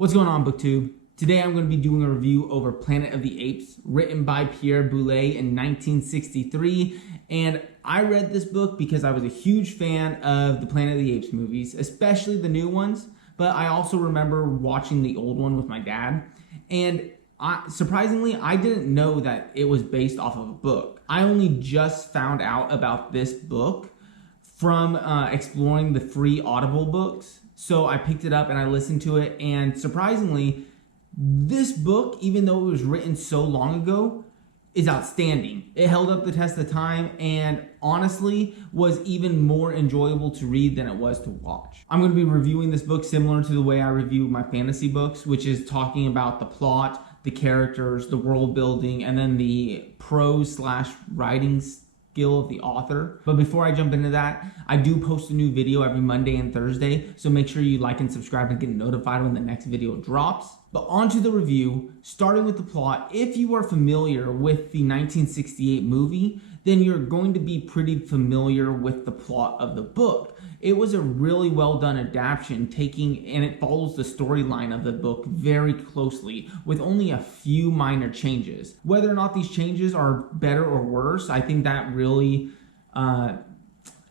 What's going on, BookTube? Today I'm going to be doing a review over Planet of the Apes, written by Pierre Boulle in 1963. And I read this book because I was a huge fan of the Planet of the Apes movies, especially the new ones. But I also remember watching the old one with my dad. And surprisingly, I didn't know that it was based off of a book. I only just found out about this book from exploring the free Audible books. So I picked it up and I listened to it, and surprisingly, this book, even though it was written so long ago, is outstanding. It held up the test of time and honestly was even more enjoyable to read than it was to watch. I'm going to be reviewing this book similar to the way I review my fantasy books, which is talking about the plot, the characters, the world building, and then the prose/writing skill of the author. But before I jump into that, I do post a new video every Monday and Thursday, so make sure you like and subscribe and get notified when the next video drops. But on to the review, starting with the plot. If you are familiar with the 1968 movie, then you're going to be pretty familiar with the plot of the book. It was a really well done adaptation, and it follows the storyline of the book very closely with only a few minor changes. Whether or not these changes are better or worse, I think that really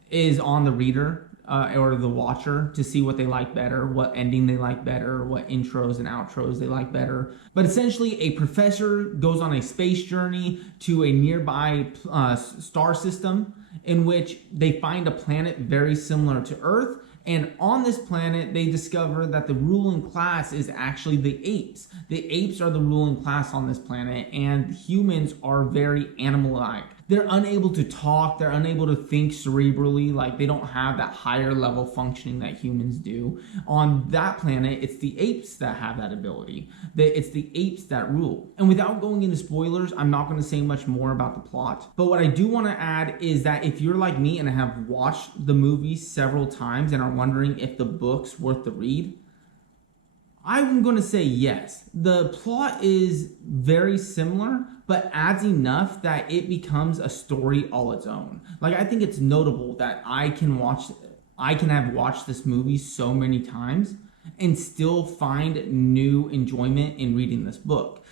is on the reader or the watcher to see what they like better, what ending they like better, what intros and outros they like better. But essentially, a professor goes on a space journey to a nearby star system in which they find a planet very similar to Earth. And on this planet, they discover that the ruling class is actually the apes. The apes are the ruling class on this planet, and humans are very animal-like. They're unable to talk, they're unable to think cerebrally, like they don't have that higher level functioning that humans do. On that planet, it's the apes that have that ability. It's the apes that rule. And without going into spoilers, I'm not going to say much more about the plot. But what I do want to add is that if you're like me and have watched the movie several times and are wondering if the book's worth the read, I'm going to say yes. The plot is very similar, but adds enough that it becomes a story all its own. Like, I think it's notable that I can have watched this movie so many times and still find new enjoyment in reading this book.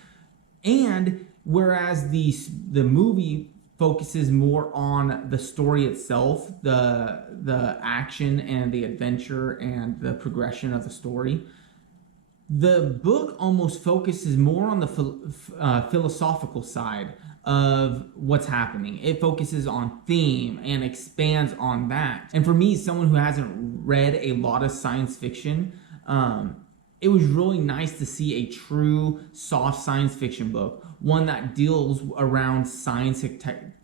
And whereas the movie focuses more on the story itself, the action and the adventure and the progression of the story, the book almost focuses more on the philosophical side of what's happening. It focuses on theme and expands on that. And for me, someone who hasn't read a lot of science fiction, it was really nice to see a true soft science fiction book, one that deals around science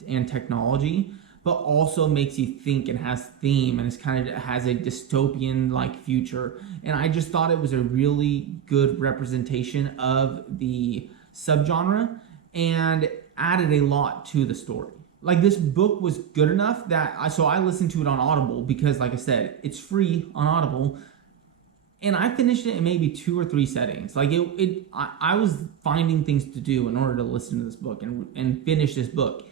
and technology, but also makes you think and has theme and has a dystopian-like future. And I just thought it was a really good representation of the subgenre and added a lot to the story. Like, this book was good enough that I listened to it on Audible because, like I said, it's free on Audible. And I finished it in maybe 2 or 3 settings. Like, I was finding things to do in order to listen to this book and finish this book,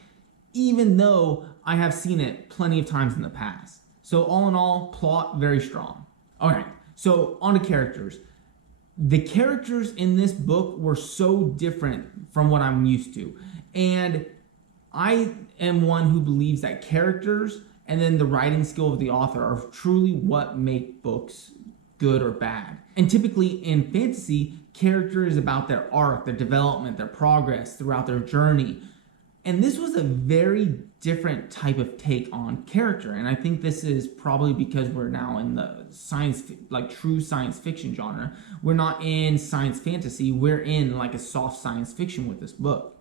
even though I have seen it plenty of times in the past. So all in all, plot very strong. All right, so on to characters. The characters in this book were so different from what I'm used to. And I am one who believes that characters and then the writing skill of the author are truly what make books good or bad. And typically in fantasy, character is about their arc, their development, their progress throughout their journey. And this was a very different type of take on character. And I think this is probably because we're now in the true science fiction genre. We're not in science fantasy. We're in like a soft science fiction with this book.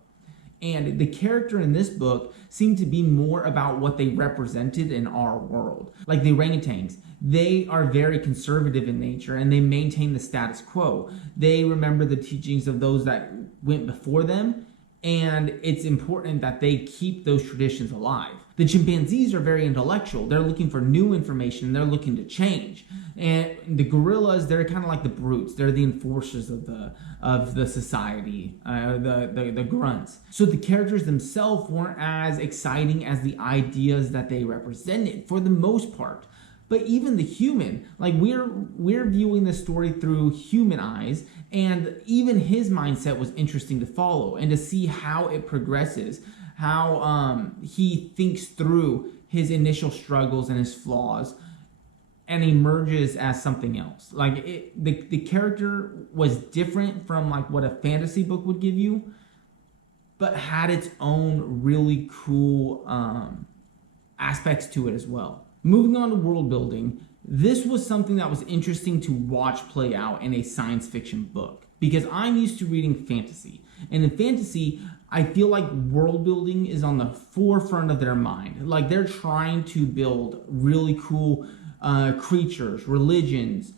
And the character in this book seemed to be more about what they represented in our world. Like the orangutans, they are very conservative in nature and they maintain the status quo. They remember the teachings of those that went before them, and it's important that they keep those traditions alive. The chimpanzees are very intellectual. They're looking for new information. They're looking to change. And the gorillas, they're kind of like the brutes. They're the enforcers of the society, the grunts. So the characters themselves weren't as exciting as the ideas that they represented for the most part. but even the human, like we're viewing this story through human eyes, and even his mindset was interesting to follow and to see how it progresses, how he thinks through his initial struggles and his flaws and emerges as something else. Like the character was different from like what a fantasy book would give you, but had its own really cool aspects to it as well. Moving on to world building, this was something that was interesting to watch play out in a science fiction book, because I'm used to reading fantasy. And in fantasy, I feel like world building is on the forefront of their mind. Like they're trying to build really cool creatures, religions,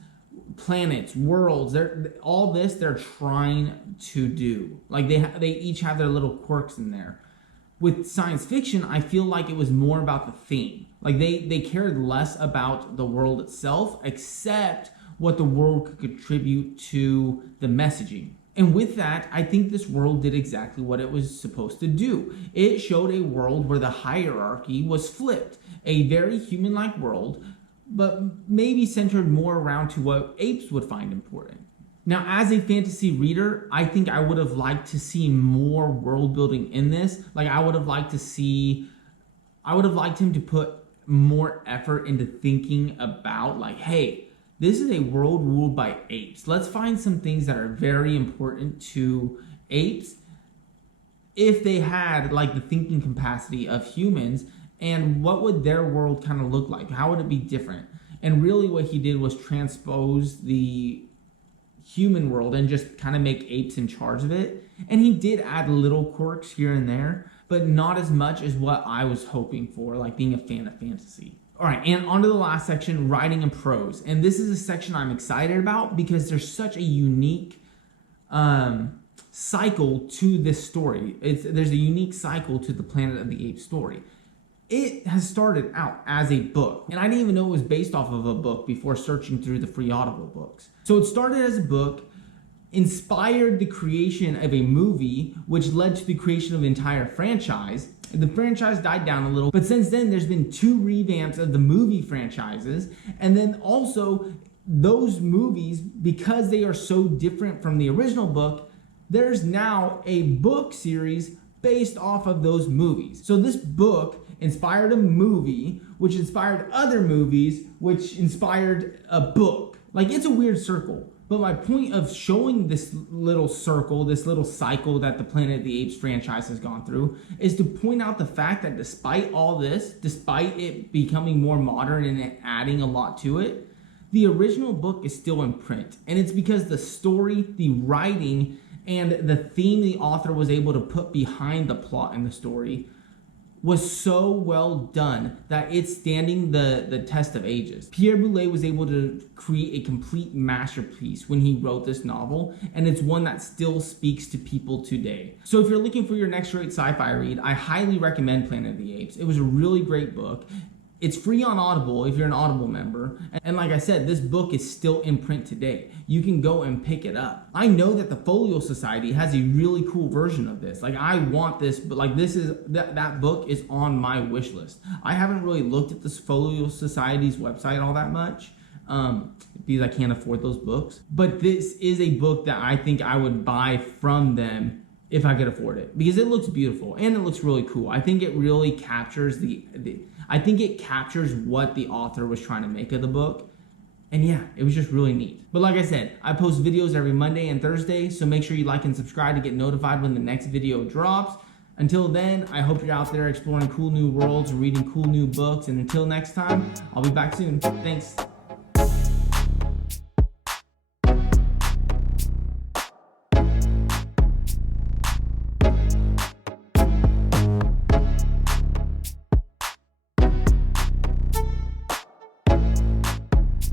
planets, worlds. They're trying to do. Like they each have their little quirks in there. With science fiction, I feel like it was more about the theme. Like they cared less about the world itself, except what the world could contribute to the messaging. And with that, I think this world did exactly what it was supposed to do. It showed a world where the hierarchy was flipped. A very human-like world, but maybe centered more around to what apes would find important. Now, as a fantasy reader, I think I would have liked to see more world building in this. Like I would have liked him to put more effort into thinking about like, hey, this is a world ruled by apes. Let's find some things that are very important to apes if they had like the thinking capacity of humans, and what would their world kind of look like? How would it be different? And really what he did was transpose the human world and just kind of make apes in charge of it. And he did add little quirks here and there, but not as much as what I was hoping for, like being a fan of fantasy. All right, and on to the last section, writing and prose. And this is a section I'm excited about because there's such a unique cycle to this story. There's a unique cycle to the Planet of the Apes story. It has started out as a book, and I didn't even know it was based off of a book before searching through the free Audible books. So it started as a book, inspired the creation of a movie, which led to the creation of an entire franchise. The franchise died down a little, but since then there's been 2 revamps of the movie franchises, and then also those movies, because they are so different from the original book, there's now a book series based off of those movies. So this book inspired a movie, which inspired other movies, which inspired a book. Like, it's a weird circle. But my point of showing this little circle, this little cycle that the Planet of the Apes franchise has gone through, is to point out the fact that despite all this, despite it becoming more modern and it adding a lot to it, the original book is still in print. And it's because the story, the writing, and the theme the author was able to put behind the plot and the story was so well done that it's standing the test of ages. Pierre Boulle was able to create a complete masterpiece when he wrote this novel, and it's one that still speaks to people today. So if you're looking for your next great sci-fi read, I highly recommend Planet of the Apes. It was a really great book. It's free on Audible if you're an Audible member. And like I said, this book is still in print today. You can go and pick it up. I know that the Folio Society has a really cool version of this. Like, I want this, but like that book is on my wish list. I haven't really looked at this Folio Society's website all that much because I can't afford those books. But this is a book that I think I would buy from them if I could afford it, because it looks beautiful and it looks really cool. I think it really captures I think it captures what the author was trying to make of the book. And yeah, it was just really neat. But like I said, I post videos every Monday and Thursday, so make sure you like and subscribe to get notified when the next video drops. Until then, I hope you're out there exploring cool new worlds, reading cool new books, and until next time, I'll be back soon. Thanks.